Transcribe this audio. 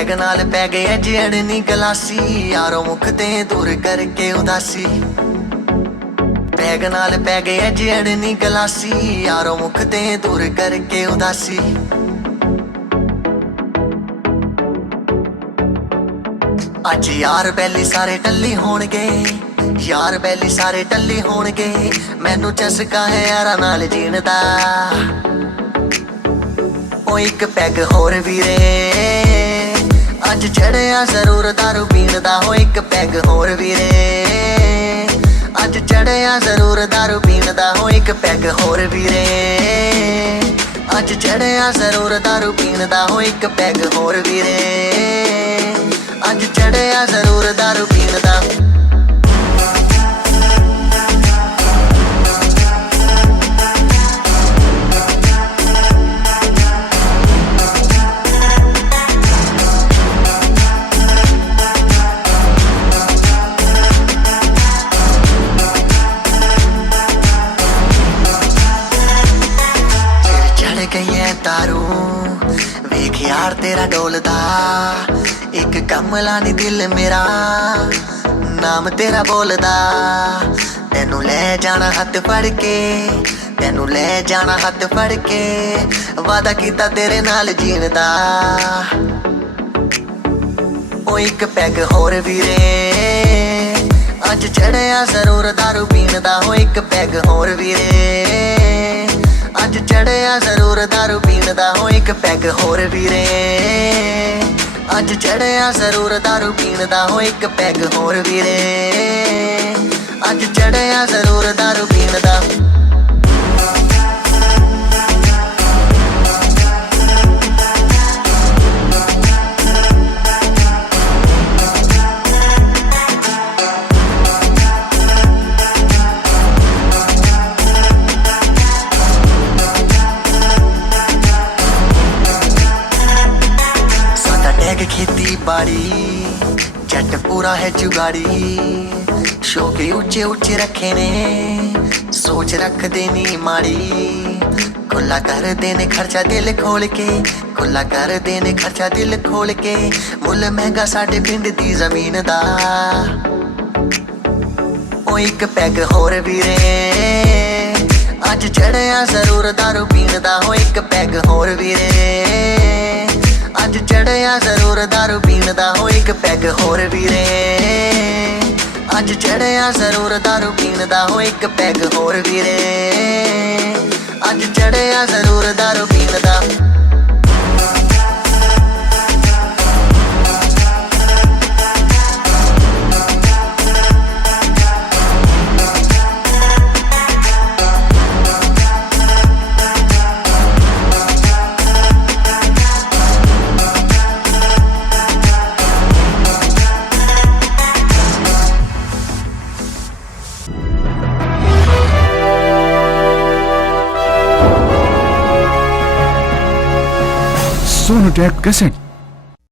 Peg ਨਾਲ ਪੈ ਗਏ ਜੜਨੀ ਗਲਾਸੀ ਯਾਰੋ ਮੁਖ ਤੇ ਦੂਰ ਕਰਕੇ ਉਦਾਸੀ ਪੈਗ ਨਾਲ ਪੈ ਗਏ ਜੜਨੀ ਗਲਾਸੀ ਯਾਰੋ ਮੁਖ ਤੇ ਦੂਰ ਕਰਕੇ ਉਦਾਸੀ ਅੱਜ ਯਾਰ ਬੈਲੀ ਸਾਰੇ ਟੱਲੀ ਹੋਣਗੇ ਯਾਰ ਬੈਲੀ ਸਾਰੇ ਟੱਲੀ ਹੋਣਗੇ ਮੈਨੂੰ ਚਸਕਾ ਹੈ ਯਾਰਾਂ ਨਾਲ ਜੀਣ ਦਾ ਉਹ ਇੱਕ ਪੈਗ ਹੋਰ ਵੀਰੇ ਅੱਜ ਚੜਿਆ ਜ਼ਰੂਰ ਦਾਰੂ ਪੀਣ ਦਾ ਹੋ ਇੱਕ ਪੈਗ ਹੋਰ ਵੀਰੇ ਅੱਜ ਚੜਿਆ ਜ਼ਰੂਰ ਦਾਰੂ ਪੀਣ ਦਾ ਹੋ ਇੱਕ ਪੈਗ ਹੋਰ ਵੀਰੇ ਅੱਜ ਚੜਿਆ ਜ਼ਰੂਰ ਦਾਰੂ ਪੀਣ ਦਾ ਹੋ ਇੱਕ ਪੈਗ ਹੋਰ ਵੀਰੇ ਅੱਜ ਚੜਿਆ ਜ਼ਰੂਰ ਦਾਰੂ ਪੀਣ ਦਾ ਤਾਰੂ ਵੇਖ ਯਾਰ ਤੇਰਾ ਡੋਲਦਾ ਇੱਕ ਕਮਲਾ ਨੀ ਦਿਲ ਮੇਰਾ ਨਾਮ ਤੇਰਾ ਬੋਲਦਾ ਤੈਨੂੰ ਲੈ ਜਾਣਾ ਹੱਥ ਫੜ ਕੇ ਤੈਨੂੰ ਲੈ ਜਾਣਾ ਹੱਥ ਫੜ ਕੇ ਵਾਦਾ ਕੀਤਾ ਤੇਰੇ ਨਾਲ ਜੀਣ ਦਾ ਉਹ ਇੱਕ ਪੈਗ ਹੋਰ ਵੀਰੇ ਅੱਜ ਚੜਿਆ ਜ਼ਰੂਰ ਦਾਰੂ ਪੀਣ ਦਾ ਹੋ ਇੱਕ ਪੈਗ ਹੋਰ ਵੀਰੇ ਅੱਜ ਚੜਿਆ ਜ਼ਰੂਰ ਦਾਰੂ ਪੀਣ ਦਾ ਹੋ ਇੱਕ ਪੈਗ ਹੋਰ ਵੀਰੇ ਅੱਜ ਚੜਿਆ ਜ਼ਰੂਰ ਦਾਰੂ ਪੀਣ ਦਾ ਹੋ ਇੱਕ ਪੈਗ ਹੋਰ ਵੀਰੇ ਅੱਜ ਚੜਿਆ ਜ਼ਰੂਰ ਦਾਰੂ ਪੀਣ ਦਾ खेती बाड़ी जट पूरा है जुगाड़ी शौक ऊंचे ऊंचे रखे ने सोच रख देनी माड़ी खुला कर देने खर्चा दिल खोल के खुला कर देने खर्चा दिल खोल के मुल महंगा साडे पिंड दी जमीन दा ओ एक पैग होर वीरे अज चढ़िया जरूर दारू पीण दा हो एक पैग होर वीरे ਅੱਜ ਚੜਿਆ ਜ਼ਰੂਰ ਦਾਰੂ ਪੀਣ ਦਾ ਹੋ ਇੱਕ ਪੈਗ ਹੋਰ ਵੀਰੇ ਅੱਜ ਚੜਿਆ ਜ਼ਰੂਰ ਦਾਰੂ ਪੀਣ ਦਾ ਹੋ ਇੱਕ ਪੈਗ ਹੋਰ ਵੀਰੇ ਅੱਜ ਚੜਿਆ ਜ਼ਰੂਰ ਦਾਰੂ ਪੀਣ ਦਾ Sonotek cassette.